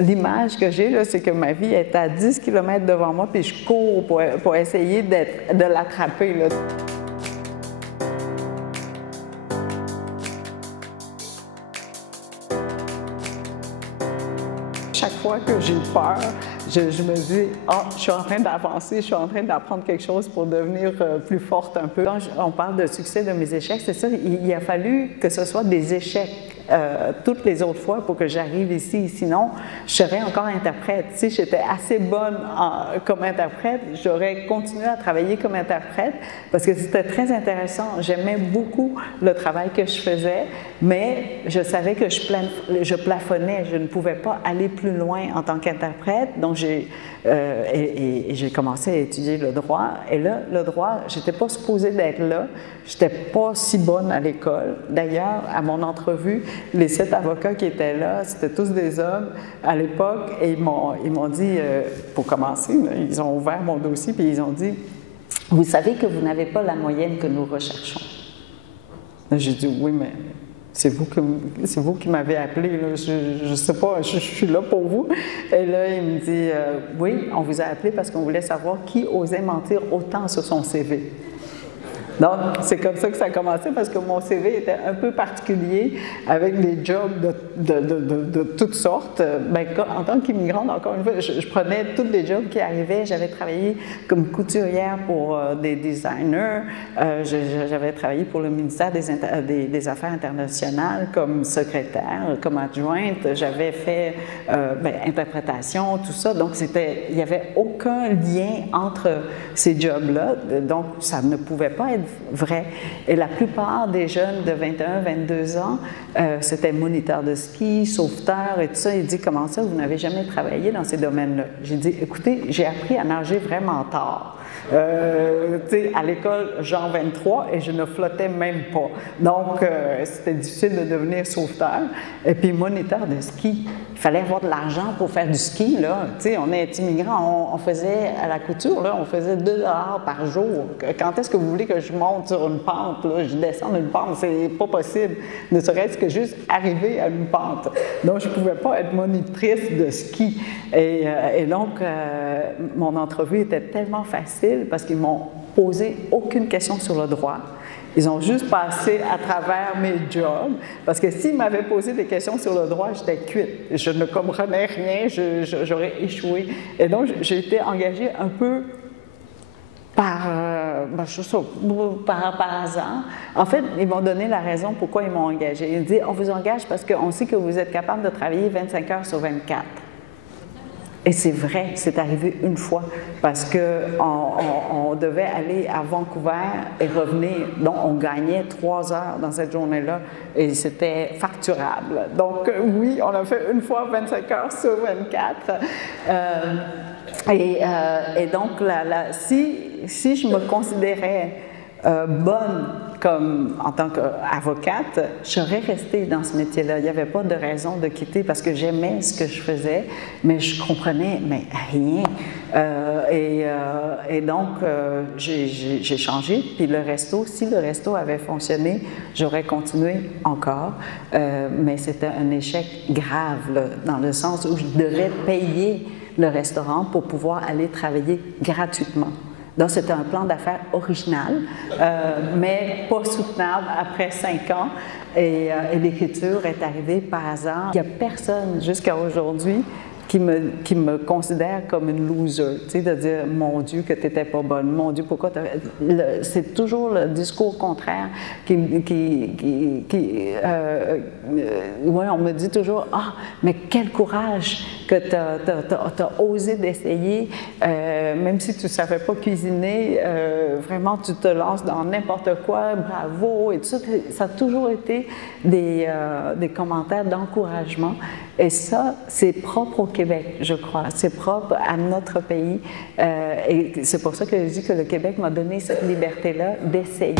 L'image que j'ai, là, c'est que ma vie est à 10 km devant moi, puis je cours pour essayer de l'attraper, là. Chaque fois que j'ai peur, je me dis « Ah, je suis en train d'avancer, je suis en train d'apprendre quelque chose pour devenir plus forte un peu. » Quand on parle de succès de mes échecs, c'est ça, il a fallu que ce soit des échecs toutes les autres fois pour que j'arrive ici. Sinon, je serais encore interprète. Si j'étais assez bonne comme interprète, j'aurais continué à travailler comme interprète parce que c'était très intéressant. J'aimais beaucoup le travail que je faisais, mais je savais que je plafonnais. Je ne pouvais pas aller plus loin en tant qu'interprète. Donc, j'ai commencé à étudier le droit. Et là, le droit, je n'étais pas supposée d'être là. Je n'étais pas si bonne à l'école. D'ailleurs, à mon entrevue, les 7 avocats qui étaient là, c'était tous des hommes à l'époque. Et ils m'ont dit, pour commencer, là, ils ont ouvert mon dossier et ils ont dit « Vous savez que vous n'avez pas la moyenne que nous recherchons. » J'ai dit « Oui, mais... c'est vous qui m'avez appelé, là. Je ne sais pas, je suis là pour vous. » Et là, il me dit oui, on vous a appelé parce qu'on voulait savoir qui osait mentir autant sur son CV. » Donc, c'est comme ça que ça a commencé, parce que mon CV était un peu particulier, avec des jobs de toutes sortes. Bien, en tant qu'immigrante, encore une fois, je prenais tous les jobs qui arrivaient. J'avais travaillé comme couturière pour des designers. J'avais travaillé pour le ministère des Affaires internationales comme secrétaire, comme adjointe. J'avais fait interprétation, tout ça. Donc, il n'y avait aucun lien entre ces jobs-là. Donc, ça ne pouvait pas être vrai. Et la plupart des jeunes de 21, 22 ans, c'était moniteur de ski, sauveteur et tout ça. Il dit « Comment ça, vous n'avez jamais travaillé dans ces domaines-là? » J'ai dit « Écoutez, j'ai appris à nager vraiment tard. À l'école, Jean 23, et je ne flottais même pas. Donc, c'était difficile de devenir sauveteur. Et puis, moniteur de ski, il fallait avoir de l'argent pour faire du ski, là. On est immigrants, on faisait à la couture, là, on faisait 2 $ par jour. Quand est-ce que vous voulez que je monte sur une pente, là, je descends d'une pente? C'est pas possible. Ne serait-ce que juste arriver à une pente. Donc, je ne pouvais pas être monitrice de ski. Et donc, mon entrevue était tellement facile parce qu'ils m'ont posé aucune question sur le droit. Ils ont juste passé à travers mes jobs, parce que s'ils m'avaient posé des questions sur le droit, j'étais cuite. Je ne comprenais rien, j'aurais échoué. Et donc, j'ai été engagée un peu par hasard. En fait, ils m'ont donné la raison pourquoi ils m'ont engagée. Ils ont dit « On vous engage parce qu'on sait que vous êtes capable de travailler 25 heures sur 24. » Et c'est vrai, c'est arrivé une fois, parce qu'on devait aller à Vancouver et revenir. Donc, on gagnait 3 heures dans cette journée-là et c'était facturable. Donc, oui, on a fait une fois 25 heures sur 24. Et donc, si je me considérais bonne en tant qu'avocate, je serais restée dans ce métier-là. Il n'y avait pas de raison de quitter parce que j'aimais ce que je faisais, mais je comprenais rien. Et donc, j'ai changé. Puis le resto, si le resto avait fonctionné, j'aurais continué encore. Mais c'était un échec grave, là, dans le sens où je devais payer le restaurant pour pouvoir aller travailler gratuitement. Donc, c'était un plan d'affaires original, mais pas soutenable après 5 ans. Et l'écriture est arrivée par hasard. Il n'y a personne jusqu'à aujourd'hui qui me considère comme une loser, tu sais, de dire « Mon Dieu, que tu n'étais pas bonne, mon Dieu, pourquoi tu as... » C'est toujours le discours contraire on me dit toujours « Ah, mais quel courage que tu as osé d'essayer, même si tu ne savais pas cuisiner, vraiment tu te lances dans n'importe quoi, bravo » et tout ça. Ça a toujours été des commentaires d'encouragement. Et ça, c'est propre au Québec, je crois. C'est propre à notre pays. Et c'est pour ça que je dis que le Québec m'a donné cette liberté-là d'essayer.